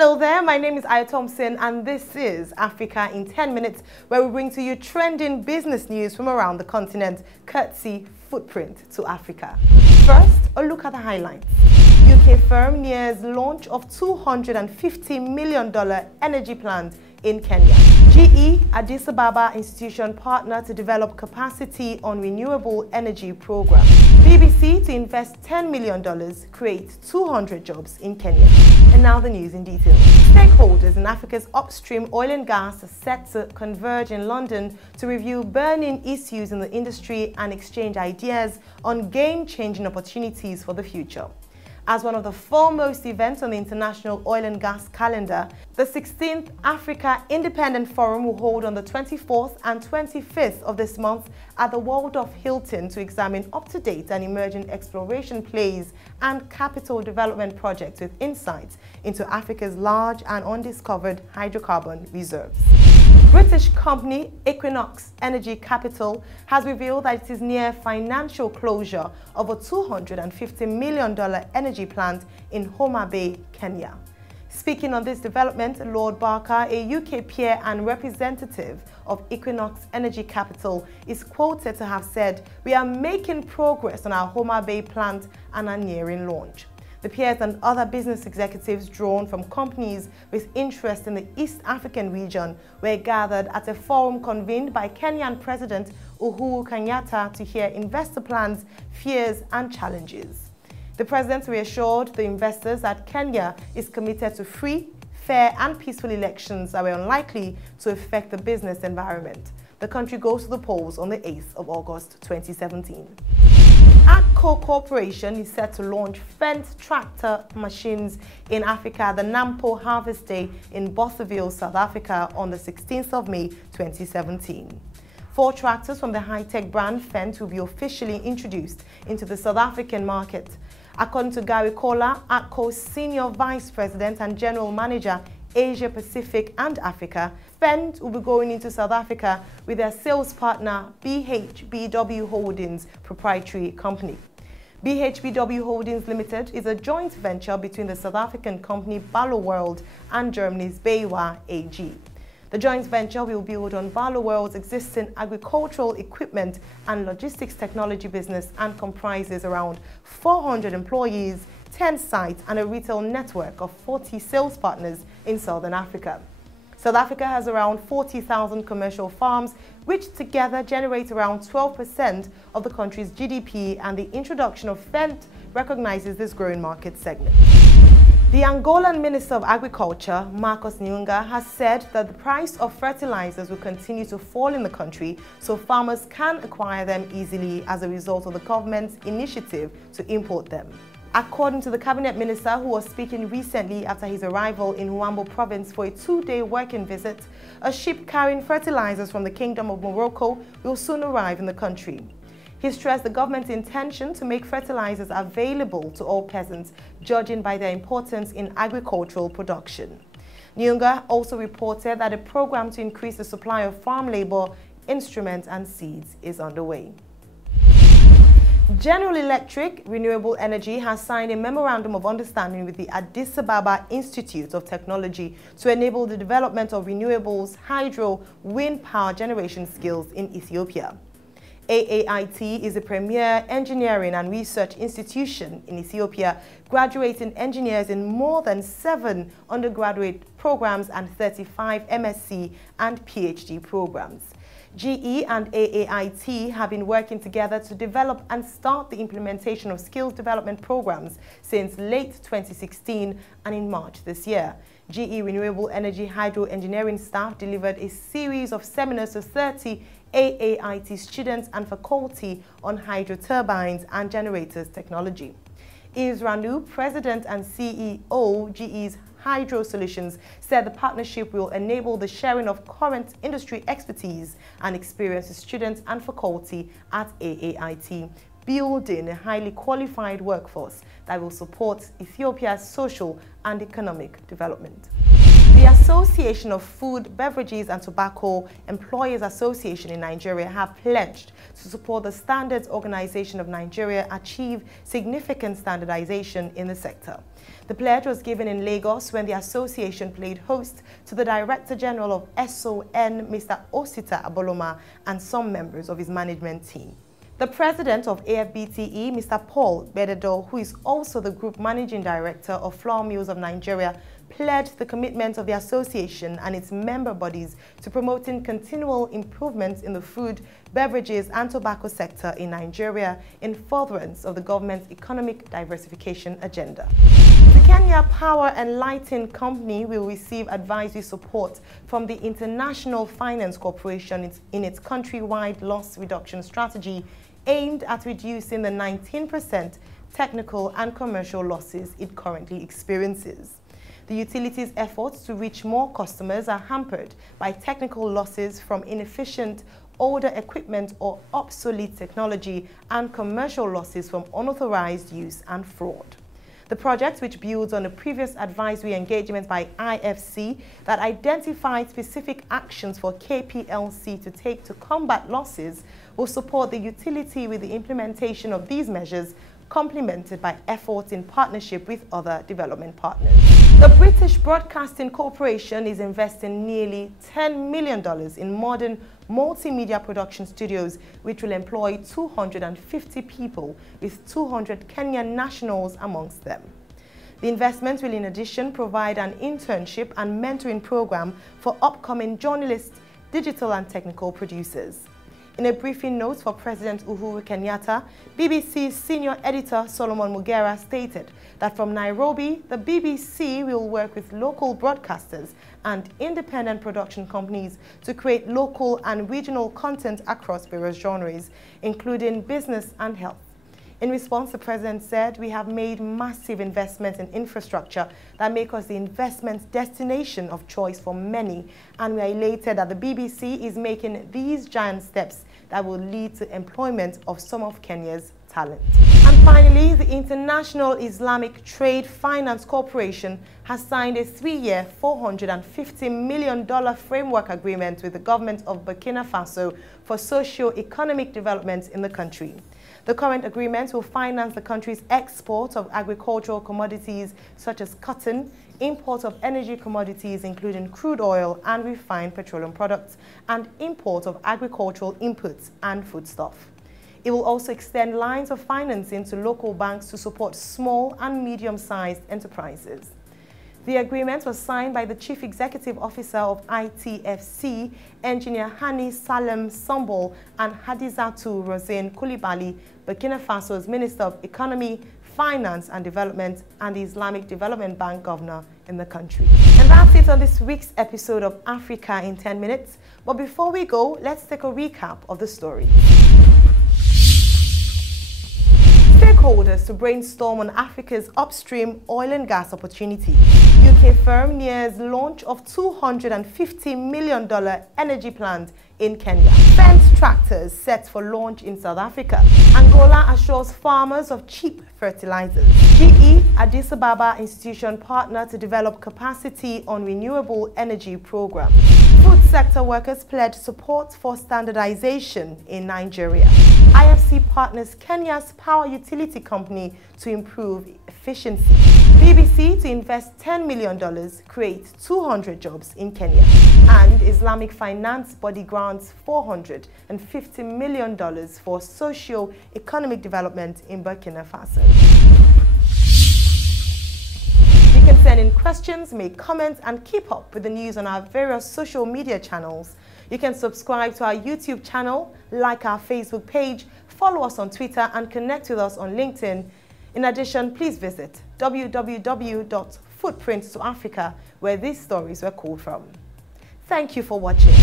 Hello there, my name is Aya Thompson and this is Africa in 10 minutes, where we bring to you trending business news from around the continent, courtesy Footprint to Africa. First, a look at the highlights. UK firm nears launch of $250 million energy plant in Kenya. GE, Addis Ababa institution partner to develop capacity on renewable energy program. BBC to invest $10 million, create 200 jobs in Kenya. And now the news in detail. Stakeholders in Africa's upstream oil and gas are set to converge in London to review burning issues in the industry and exchange ideas on game-changing opportunities for the future. As one of the foremost events on the international oil and gas calendar, the 16th Africa Independent Forum will hold on the 24th and 25th of this month at the Waldorf Hilton to examine up-to-date and emerging exploration plays and capital development projects with insights into Africa's large and undiscovered hydrocarbon reserves. British company Equinox Energy Capital has revealed that it is near financial closure of a $250 million energy plant in Homa Bay, Kenya. Speaking on this development, Lord Barker, a UK peer and representative of Equinox Energy Capital, is quoted to have said, "We are making progress on our Homa Bay plant and are nearing launch." The peers and other business executives drawn from companies with interest in the East African region were gathered at a forum convened by Kenyan President Uhuru Kenyatta to hear investor plans, fears and challenges. The president reassured the investors that Kenya is committed to free, fair and peaceful elections that were unlikely to affect the business environment. The country goes to the polls on the 8th of August 2017. AGCO Corporation is set to launch Fendt tractor machines in Africa at the Nampo Harvest Day in Bothaville, South Africa on the 16th of May 2017. 4 tractors from the high-tech brand Fendt will be officially introduced into the South African market. According to Gary Kola, AGCO's Senior Vice President and General Manager, Asia Pacific and Africa, Fendt will be going into South Africa with their sales partner BHBW Holdings Proprietary Company. BHBW Holdings Limited is a joint venture between the South African company Barloworld and Germany's BayWa AG. The joint venture will build on Barloworld's existing agricultural equipment and logistics technology business and comprises around 400 employees, 10 sites and a retail network of 40 sales partners in Southern Africa. South Africa has around 40,000 commercial farms, which together generate around 12% of the country's GDP, and the introduction of Fendt recognizes this growing market segment. The Angolan Minister of Agriculture, Marcos Nyunga, has said that the price of fertilizers will continue to fall in the country so farmers can acquire them easily as a result of the government's initiative to import them. According to the cabinet minister, who was speaking recently after his arrival in Huambo province for a 2-day working visit, a ship carrying fertilizers from the Kingdom of Morocco will soon arrive in the country. He stressed the government's intention to make fertilizers available to all peasants, judging by their importance in agricultural production. Nyunga also reported that a program to increase the supply of farm labor, instruments and seeds is underway. General Electric Renewable Energy has signed a memorandum of understanding with the Addis Ababa Institute of Technology to enable the development of renewables, hydro, wind power generation skills in Ethiopia. AAIT is a premier engineering and research institution in Ethiopia, graduating engineers in more than 7 undergraduate programs and 35 MSc and PhD programs. GE and AAIT have been working together to develop and start the implementation of skills development programs since late 2016 and in March this year. GE Renewable Energy Hydro Engineering staff delivered a series of seminars to 30 AAIT students and faculty on hydro turbines and generators technology. Yves Ranu, President and CEO, GE's Hydro Solutions, said the partnership will enable the sharing of current industry expertise and experience with students and faculty at AAIT, building a highly qualified workforce that will support Ethiopia's social and economic development. The Association of Food, Beverages and Tobacco Employers Association in Nigeria have pledged to support the Standards Organization of Nigeria achieve significant standardization in the sector. The pledge was given in Lagos when the association played host to the Director General of SON, Mr. Osita Aboloma, and some members of his management team. The president of AFBTE, Mr. Paul Bededo, who is also the Group Managing Director of Flour Mills of Nigeria, pledged the commitment of the association and its member bodies to promoting continual improvements in the food, beverages and tobacco sector in Nigeria in furtherance of the government's economic diversification agenda. The Kenya Power and Lighting Company will receive advisory support from the International Finance Corporation in its countrywide loss reduction strategy aimed at reducing the 19% technical and commercial losses it currently experiences. The utility's efforts to reach more customers are hampered by technical losses from inefficient, older equipment or obsolete technology and commercial losses from unauthorized use and fraud. The project, which builds on a previous advisory engagement by IFC that identified specific actions for KPLC to take to combat losses, will support the utility with the implementation of these measures, complemented by efforts in partnership with other development partners. The British Broadcasting Corporation is investing nearly $10 million in modern multimedia production studios, which will employ 250 people, with 200 Kenyan nationals amongst them. The investment will in addition provide an internship and mentoring program for upcoming journalists, digital and technical producers. In a briefing note for President Uhuru Kenyatta, BBC's senior editor Solomon Mugera stated that from Nairobi, the BBC will work with local broadcasters and independent production companies to create local and regional content across various genres, including business and health. In response, the President said, "We have made massive investments in infrastructure that make us the investment destination of choice for many, and we are elated that the BBC is making these giant steps that will lead to employment of some of Kenya's talent." And finally, the International Islamic Trade Finance Corporation has signed a 3-year, $450 million framework agreement with the government of Burkina Faso for socio-economic development in the country. The current agreement will finance the country's export of agricultural commodities such as cotton, import of energy commodities including crude oil and refined petroleum products, and import of agricultural inputs and foodstuff. It will also extend lines of financing to local banks to support small and medium-sized enterprises. The agreement was signed by the Chief Executive Officer of ITFC, Engineer Hani Salem Sombol, and Hadizatu Rosane Coulibaly, Burkina Faso's Minister of Economy, Finance and Development, and the Islamic Development Bank Governor in the country. And that's it on this week's episode of Africa in 10 Minutes. But before we go, let's take a recap of the story. Stakeholders to brainstorm on Africa's upstream oil and gas opportunity. UK firm nears launch of $250 million energy plant in Kenya. Fence tractors set for launch in South Africa. Angola assures farmers of cheap fertilizers. GE Addis Ababa institution partner to develop capacity on renewable energy program. Food sector workers pledge support for standardization in Nigeria. IFC partners Kenya's power utility company to improve efficiency. BBC to invest $10 million, create 200 jobs in Kenya. And Islamic finance body grants $450 million for socio-economic development in Burkina Faso. You can send in questions, make comments, and keep up with the news on our various social media channels. You can subscribe to our YouTube channel, like our Facebook page, follow us on Twitter, and connect with us on LinkedIn. In addition, please visit www.footprints2Africa, where these stories were called from. Thank you for watching.